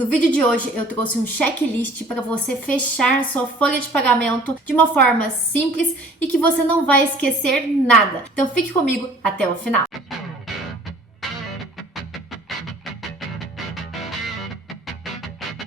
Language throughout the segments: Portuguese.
No vídeo de hoje eu trouxe um checklist para você fechar sua folha de pagamento de uma forma simples e que você não vai esquecer nada. Então fique comigo até o final.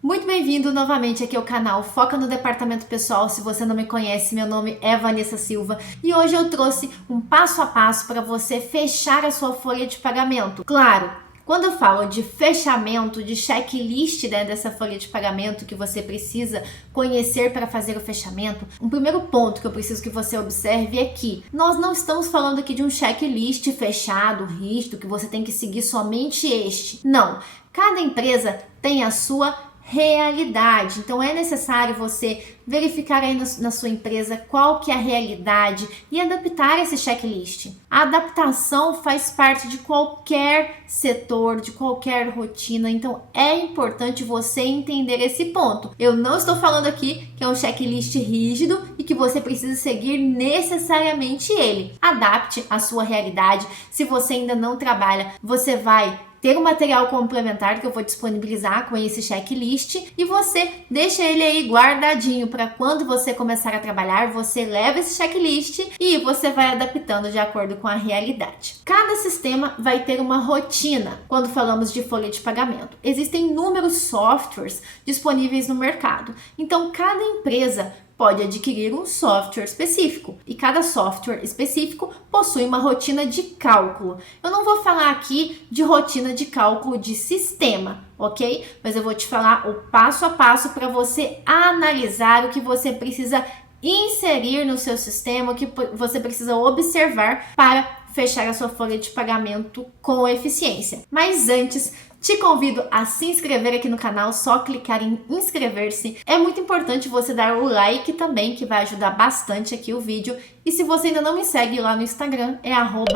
Muito bem-vindo novamente aqui ao canal Foca no Departamento Pessoal. Se você não me conhece, meu nome é Vanessa Silva e hoje eu trouxe um passo a passo para você fechar a sua folha de pagamento. Claro, quando eu falo de fechamento, de checklist dessa folha de pagamento que você precisa conhecer para fazer o fechamento, um primeiro ponto que eu preciso que você observe é que nós não estamos falando aqui de um checklist fechado, rígido, que você tem que seguir somente este. Não, cada empresa tem a sua realidade, então é necessário você verificar aí na sua empresa qual que é a realidade e adaptar esse checklist. A adaptação faz parte de qualquer setor, de qualquer rotina, então é importante você entender esse ponto. Eu não estou falando aqui que é um checklist rígido e que você precisa seguir necessariamente ele. Adapte a sua realidade. Se você ainda não trabalha, você vai ter um material complementar que eu vou disponibilizar com esse checklist e você deixa ele aí guardadinho para quando você começar a trabalhar, você leva esse checklist e você vai adaptando de acordo com a realidade. Cada sistema vai ter uma rotina quando falamos de folha de pagamento. Existem inúmeros softwares disponíveis no mercado, então cada empresa pode adquirir um software específico e cada software específico possui uma rotina de cálculo. Eu não vou falar aqui de rotina de cálculo de sistema, ok? Mas eu vou te falar o passo a passo para você analisar o que você precisa inserir no seu sistema, o que você precisa observar para fechar a sua folha de pagamento com eficiência. Mas antes, te convido a se inscrever aqui no canal, só clicar em inscrever-se. É muito importante você dar o like também, que vai ajudar bastante aqui o vídeo. E se você ainda não me segue lá no Instagram, é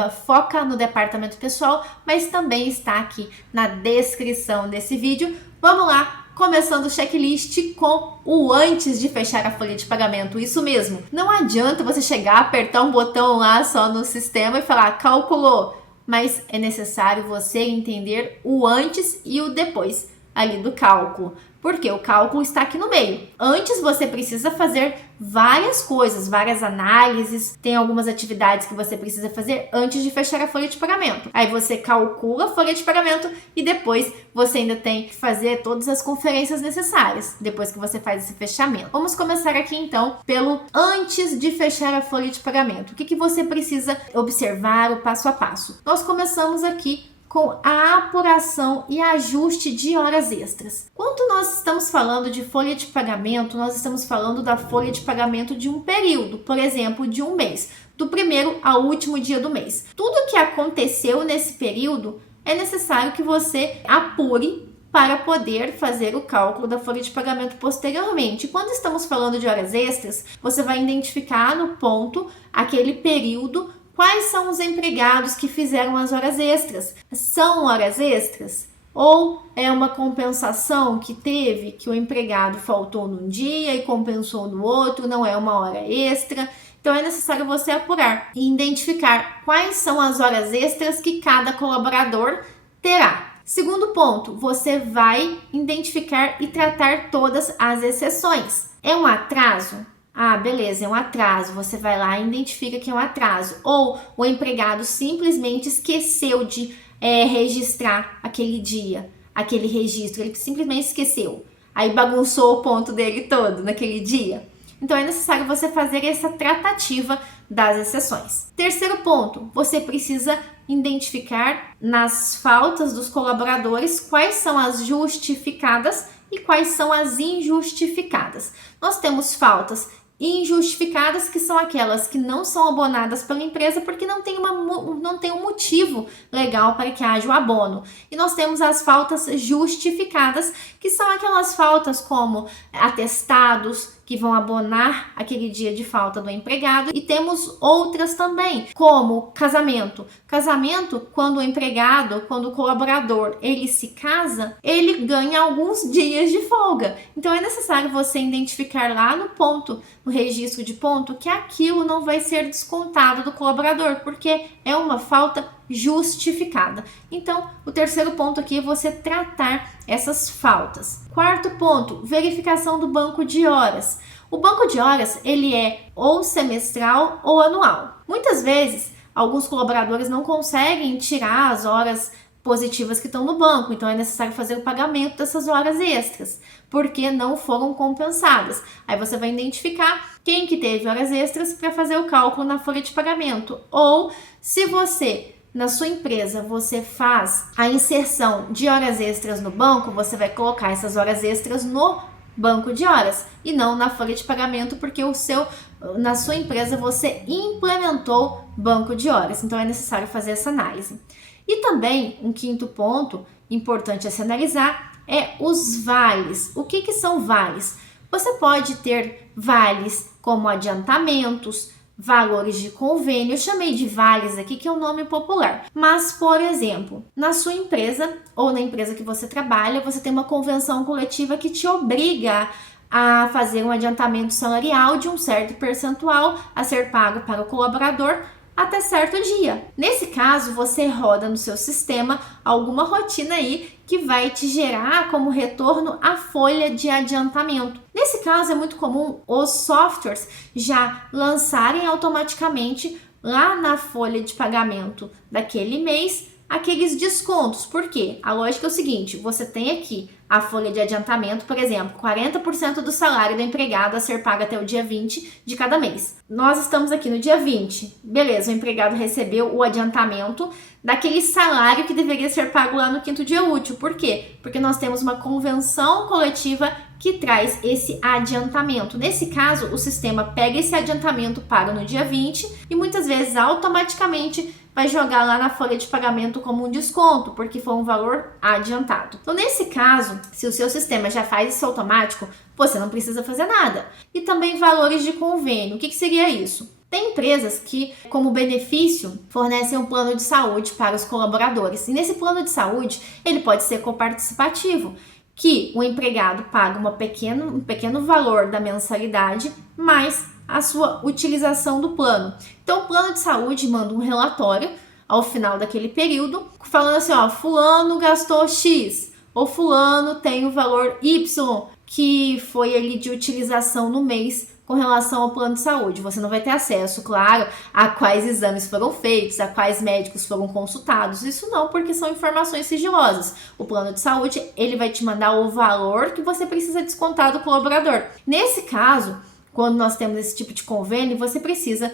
@foca no departamento pessoal, mas também está aqui na descrição desse vídeo. Vamos lá! Começando o checklist com o antes de fechar a folha de pagamento. Isso mesmo, não adianta você chegar, apertar um botão lá só no sistema e falar calculou, mas é necessário você entender o antes e o depois ali do cálculo, porque o cálculo está aqui no meio. Antes você precisa fazer várias coisas, várias análises, tem algumas atividades que você precisa fazer antes de fechar a folha de pagamento. Aí você calcula a folha de pagamento e depois você ainda tem que fazer todas as conferências necessárias, depois que você faz esse fechamento. Vamos começar aqui então pelo antes de fechar a folha de pagamento. O que você precisa observar, o passo a passo? Nós começamos aqui com a apuração e ajuste de horas extras. Quando nós estamos falando de folha de pagamento, nós estamos falando da folha de pagamento de um período, por exemplo, de um mês, do primeiro ao último dia do mês. Tudo que aconteceu nesse período é necessário que você apure para poder fazer o cálculo da folha de pagamento posteriormente. Quando estamos falando de horas extras, você vai identificar no ponto aquele período. Quais são os empregados que fizeram as horas extras? São horas extras? Ou é uma compensação que teve, que o empregado faltou num dia e compensou no outro, não é uma hora extra? Então é necessário você apurar e identificar quais são as horas extras que cada colaborador terá. Segundo ponto, você vai identificar e tratar todas as exceções. É um atraso? Ah, beleza, é um atraso. Você vai lá e identifica que é um atraso. Ou o empregado simplesmente esqueceu de registrar aquele dia, aquele registro. Ele simplesmente esqueceu. Aí bagunçou o ponto dele todo naquele dia. Então é necessário você fazer essa tratativa das exceções. Terceiro ponto, você precisa identificar nas faltas dos colaboradores quais são as justificadas e quais são as injustificadas. Nós temos faltas injustificadas, que são aquelas que não são abonadas pela empresa porque não tem um motivo legal para que haja o abono. E nós temos as faltas justificadas, que são aquelas faltas como atestados que vão abonar aquele dia de falta do empregado, e temos outras também, como casamento. Casamento, quando o empregado, quando o colaborador, ele se casa, ele ganha alguns dias de folga. Então é necessário você identificar lá no ponto, no registro de ponto, que aquilo não vai ser descontado do colaborador, porque é uma falta justificada. Então, o terceiro ponto aqui é você tratar essas faltas. Quarto ponto, verificação do banco de horas. O banco de horas, ele é ou semestral ou anual. Muitas vezes, alguns colaboradores não conseguem tirar as horas positivas que estão no banco, então é necessário fazer o pagamento dessas horas extras, porque não foram compensadas. Aí você vai identificar quem que teve horas extras para fazer o cálculo na folha de pagamento. Ou se você, na sua empresa, você faz a inserção de horas extras no banco, você vai colocar essas horas extras no banco de horas e não na folha de pagamento, porque na sua empresa você implementou banco de horas, então é necessário fazer essa análise. E também, um quinto ponto importante a se analisar é os vales. O que são vales? Você pode ter vales como adiantamentos, valores de convênio. Eu chamei de vales aqui, que é um nome popular. Mas, por exemplo, na sua empresa ou na empresa que você trabalha, você tem uma convenção coletiva que te obriga a fazer um adiantamento salarial de um certo percentual a ser pago para o colaborador até certo dia. Nesse caso, você roda no seu sistema alguma rotina aí que vai te gerar como retorno a folha de adiantamento. Nesse caso, é muito comum os softwares já lançarem automaticamente lá na folha de pagamento daquele mês aqueles descontos. Por quê? A lógica é o seguinte, você tem aqui a folha de adiantamento, por exemplo, 40% do salário do empregado a ser pago até o dia 20 de cada mês. Nós estamos aqui no dia 20, beleza, o empregado recebeu o adiantamento daquele salário que deveria ser pago lá no quinto dia útil. Por quê? Porque nós temos uma convenção coletiva que traz esse adiantamento. Nesse caso, o sistema pega esse adiantamento, paga no dia 20 e muitas vezes automaticamente vai jogar lá na folha de pagamento como um desconto, porque foi um valor adiantado. Então, nesse caso, se o seu sistema já faz isso automático, você não precisa fazer nada. E também valores de convênio. O que seria isso? Tem empresas que, como benefício, fornecem um plano de saúde para os colaboradores. E nesse plano de saúde, ele pode ser coparticipativo, que o empregado paga um pequeno valor da mensalidade, mais a sua utilização do plano. Então, o plano de saúde manda um relatório ao final daquele período, falando assim, ó, fulano gastou X, ou fulano tem o valor Y, que foi ali de utilização no mês com relação ao plano de saúde. Você não vai ter acesso, claro, a quais exames foram feitos, a quais médicos foram consultados. Isso não, porque são informações sigilosas. O plano de saúde, ele vai te mandar o valor que você precisa descontar do colaborador. Nesse caso, quando nós temos esse tipo de convênio, você precisa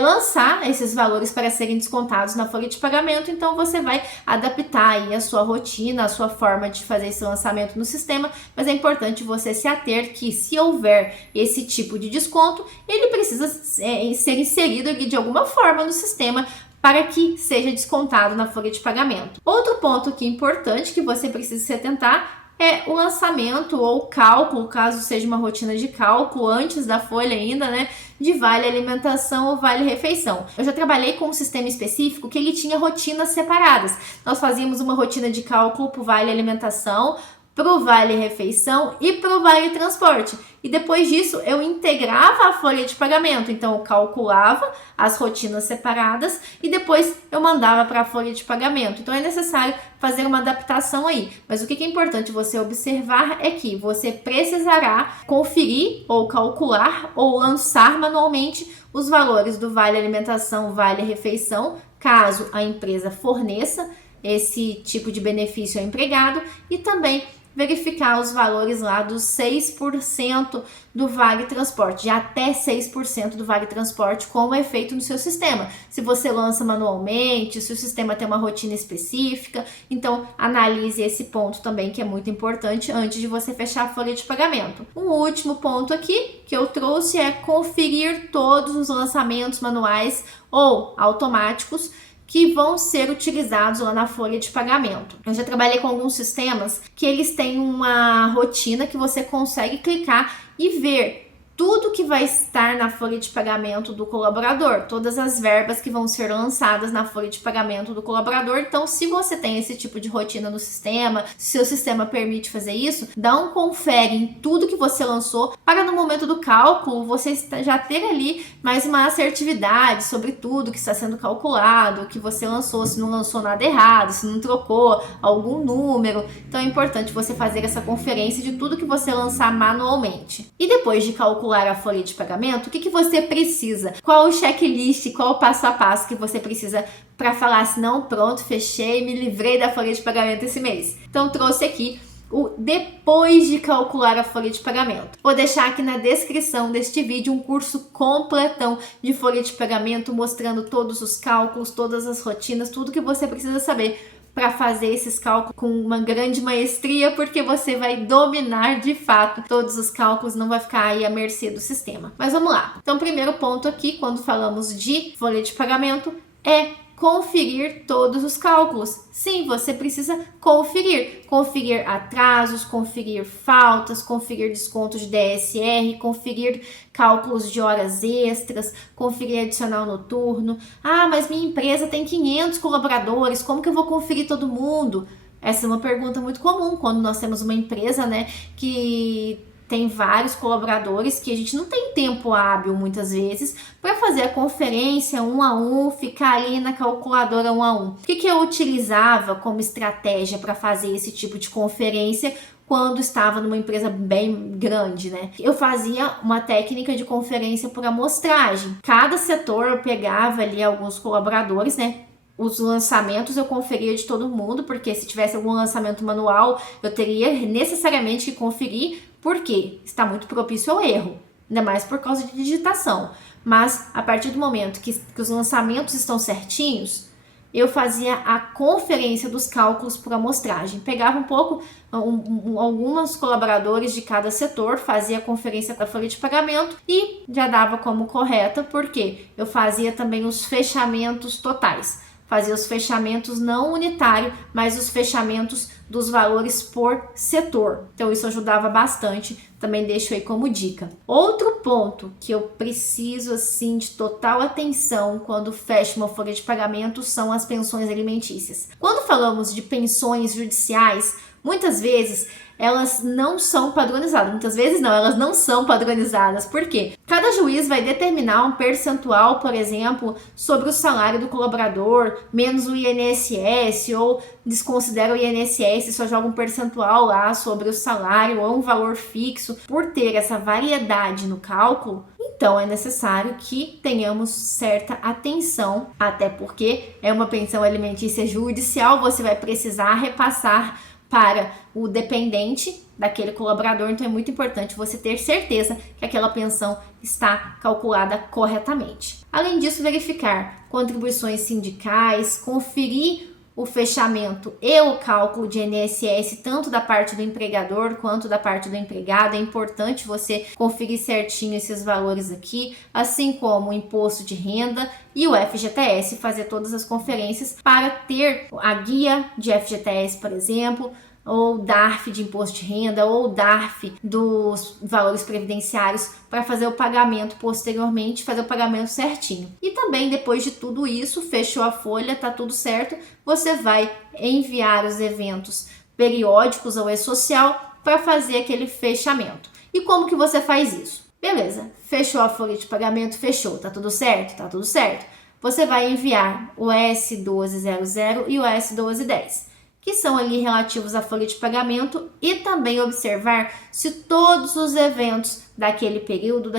lançar esses valores para serem descontados na folha de pagamento. Então, você vai adaptar aí a sua rotina, a sua forma de fazer esse lançamento no sistema. Mas é importante você se ater que, se houver esse tipo de desconto, ele precisa ser inserido ali de alguma forma no sistema para que seja descontado na folha de pagamento. Outro ponto que é importante que você precisa se atentar é o lançamento ou cálculo, caso seja uma rotina de cálculo antes da folha ainda, né, de vale alimentação ou vale refeição. Eu já trabalhei com um sistema específico que ele tinha rotinas separadas. Nós fazíamos uma rotina de cálculo para o vale alimentação, para o vale refeição e para o vale transporte. E depois disso eu integrava a folha de pagamento, então eu calculava as rotinas separadas e depois eu mandava para a folha de pagamento. Então é necessário fazer uma adaptação aí. Mas o que é importante você observar é que você precisará conferir ou calcular ou lançar manualmente os valores do vale alimentação, vale refeição, caso a empresa forneça esse tipo de benefício ao empregado, e também verificar os valores lá dos 6% do Vale Transporte, de até 6% do Vale Transporte, como é feito no seu sistema. Se você lança manualmente, se o sistema tem uma rotina específica, então analise esse ponto também, que é muito importante antes de você fechar a folha de pagamento. Um último ponto aqui que eu trouxe é conferir todos os lançamentos manuais ou automáticos que vão ser utilizados lá na folha de pagamento. Eu já trabalhei com alguns sistemas que eles têm uma rotina que você consegue clicar e ver tudo que vai estar na folha de pagamento do colaborador, todas as verbas que vão ser lançadas na folha de pagamento do colaborador. Então, se você tem esse tipo de rotina no sistema, se seu sistema permite fazer isso, dá um confere em tudo que você lançou, para no momento do cálculo você já ter ali mais uma assertividade sobre tudo que está sendo calculado, que você lançou, se não lançou nada errado, se não trocou algum número. Então é importante você fazer essa conferência de tudo que você lançar manualmente. E depois de calcular a folha de pagamento, o que você precisa? Qual o checklist, qual o passo a passo que você precisa para falar assim, não, pronto, fechei, me livrei da folha de pagamento esse mês. Então trouxe aqui o depois de calcular a folha de pagamento. Vou deixar aqui na descrição deste vídeo um curso completão de folha de pagamento, mostrando todos os cálculos, todas as rotinas, tudo que você precisa saber para fazer esses cálculos com uma grande maestria, porque você vai dominar de fato todos os cálculos, não vai ficar aí à mercê do sistema. Mas vamos lá. Então, primeiro ponto aqui, quando falamos de folha de pagamento, é conferir todos os cálculos. Sim, você precisa conferir atrasos, conferir faltas, conferir descontos de DSR, conferir cálculos de horas extras, conferir adicional noturno. Ah, mas minha empresa tem 500 colaboradores, como que eu vou conferir todo mundo? Essa é uma pergunta muito comum quando nós temos uma empresa, né, que tem vários colaboradores, que a gente não tem tempo hábil muitas vezes para fazer a conferência um a um, ficar ali na calculadora um a um. O que eu utilizava como estratégia para fazer esse tipo de conferência quando estava numa empresa bem grande, né? Eu fazia uma técnica de conferência por amostragem. Cada setor eu pegava ali alguns colaboradores, né? Os lançamentos eu conferia de todo mundo, porque se tivesse algum lançamento manual, eu teria necessariamente que conferir, porque está muito propício ao erro, ainda mais por causa de digitação. Mas a partir do momento que os lançamentos estão certinhos, eu fazia a conferência dos cálculos por amostragem. Pegava um pouco, alguns colaboradores de cada setor, fazia a conferência para a folha de pagamento e já dava como correta, porque eu fazia também os fechamentos totais. Fazia os fechamentos não unitário, mas os fechamentos dos valores por setor. Então isso ajudava bastante, também deixo aí como dica. Outro ponto que eu preciso assim de total atenção quando fecho uma folha de pagamento são as pensões alimentícias. Quando falamos de pensões judiciais, muitas vezes elas não são padronizadas. Muitas vezes não, elas não são padronizadas. Por quê? Cada juiz vai determinar um percentual, por exemplo, sobre o salário do colaborador, menos o INSS, ou desconsidera o INSS e só joga um percentual lá sobre o salário, ou um valor fixo. Por ter essa variedade no cálculo, então é necessário que tenhamos certa atenção, até porque é uma pensão alimentícia judicial, você vai precisar repassar para o dependente daquele colaborador, então é muito importante você ter certeza que aquela pensão está calculada corretamente. Além disso, verificar contribuições sindicais, conferir o fechamento e o cálculo de INSS, tanto da parte do empregador quanto da parte do empregado. É importante você conferir certinho esses valores aqui, assim como o imposto de renda e o FGTS, fazer todas as conferências para ter a guia de FGTS, por exemplo, ou DARF de imposto de renda, ou DARF dos valores previdenciários, para fazer o pagamento posteriormente, fazer o pagamento certinho. E também, depois de tudo isso, fechou a folha, tá tudo certo, você vai enviar os eventos periódicos ao E-Social para fazer aquele fechamento. E como que você faz isso? Beleza, fechou a folha de pagamento, fechou, tá tudo certo? Tá tudo certo. Você vai enviar o S1200 e o S1210. Que são ali relativos à folha de pagamento, e também observar se todos os eventos daquele período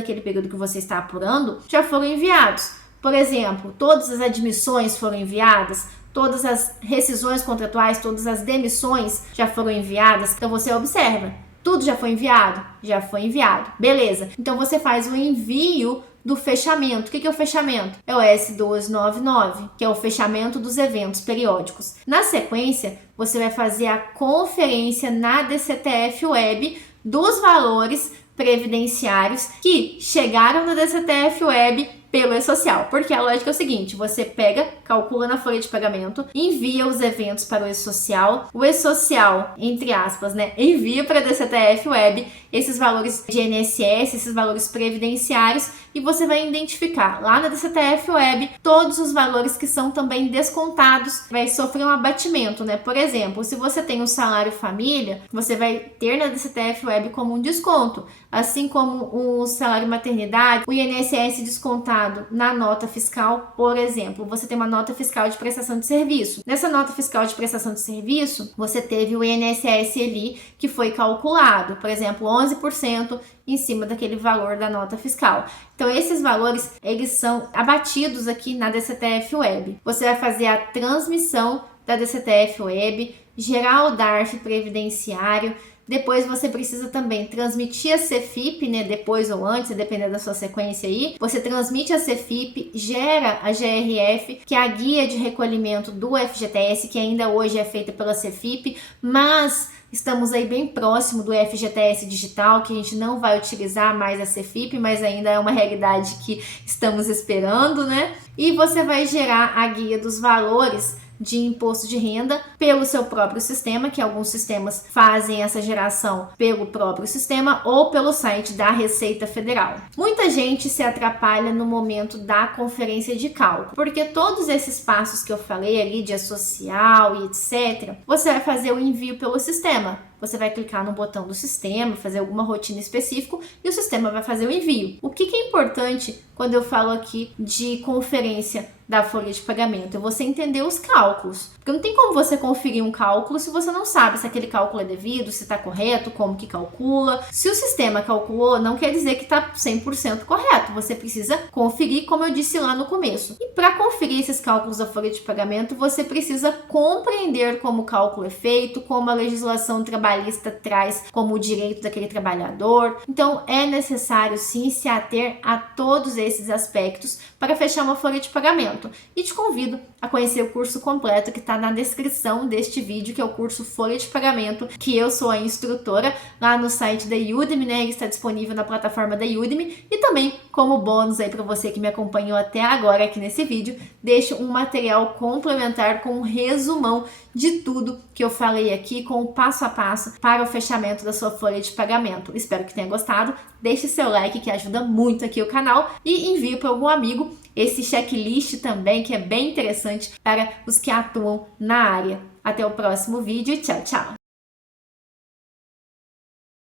que você está apurando, já foram enviados. Por exemplo, todas as admissões foram enviadas, todas as rescisões contratuais, todas as demissões já foram enviadas. Então você observa, tudo já foi enviado? Já foi enviado. Beleza. Então você faz o envio do fechamento. O que é o fechamento? É o S1299, que é o fechamento dos eventos periódicos. Na sequência, você vai fazer a conferência na DCTF Web dos valores previdenciários que chegaram na DCTF Web pelo E-Social, porque a lógica é o seguinte, você pega, calcula na folha de pagamento, envia os eventos para o E-Social, o E-Social, entre aspas, né, envia para a DCTF Web esses valores de INSS, esses valores previdenciários, e você vai identificar lá na DCTF Web todos os valores que são também descontados, vai sofrer um abatimento, né? Por exemplo, se você tem um salário família, você vai ter na DCTF Web como um desconto, assim como o salário maternidade, o INSS descontado na nota fiscal, por exemplo, você tem uma nota fiscal de prestação de serviço. Nessa nota fiscal de prestação de serviço, você teve o INSS ali que foi calculado, por exemplo, 11% em cima daquele valor da nota fiscal. Então, esses valores, eles são abatidos aqui na DCTF Web. Você vai fazer a transmissão da DCTF Web, gerar o DARF previdenciário. Depois você precisa também transmitir a CFIP, né? Depois ou antes, dependendo da sua sequência aí. Você transmite a CFIP, gera a GRF, que é a guia de recolhimento do FGTS, que ainda hoje é feita pela CFIP, mas estamos aí bem próximo do FGTS digital, que a gente não vai utilizar mais a CFIP, mas ainda é uma realidade que estamos esperando, né? E você vai gerar a guia dos valores de imposto de renda pelo seu próprio sistema, que alguns sistemas fazem essa geração pelo próprio sistema ou pelo site da Receita Federal. Muita gente se atrapalha no momento da conferência de cálculo, porque todos esses passos que eu falei ali de associar e etc, você vai fazer o envio pelo sistema. Você vai clicar no botão do sistema, fazer alguma rotina específica e o sistema vai fazer o envio. O que é importante quando eu falo aqui de conferência da folha de pagamento? É você entender os cálculos. Porque não tem como você conferir um cálculo se você não sabe se aquele cálculo é devido, se está correto, como que calcula. Se o sistema calculou, não quer dizer que está 100% correto. Você precisa conferir, como eu disse lá no começo. E para conferir esses cálculos da folha de pagamento, você precisa compreender como o cálculo é feito, como a legislação trabalhista traz como o direito daquele trabalhador. Então, é necessário sim se ater a todos esses aspectos para fechar uma folha de pagamento. E te convido a conhecer o curso completo que está na descrição deste vídeo, que é o curso Folha de Pagamento, que eu sou a instrutora lá no site da Udemy, né? Ele está disponível na plataforma da Udemy. E também, como bônus aí para você que me acompanhou até agora aqui nesse vídeo, deixo um material complementar com um resumão de tudo que eu falei aqui, com o passo a passo para o fechamento da sua folha de pagamento. Espero que tenha gostado. Deixe seu like, que ajuda muito aqui o canal, e envie para algum amigo esse checklist também, que é bem interessante para os que atuam na área. Até o próximo vídeo. Tchau, tchau!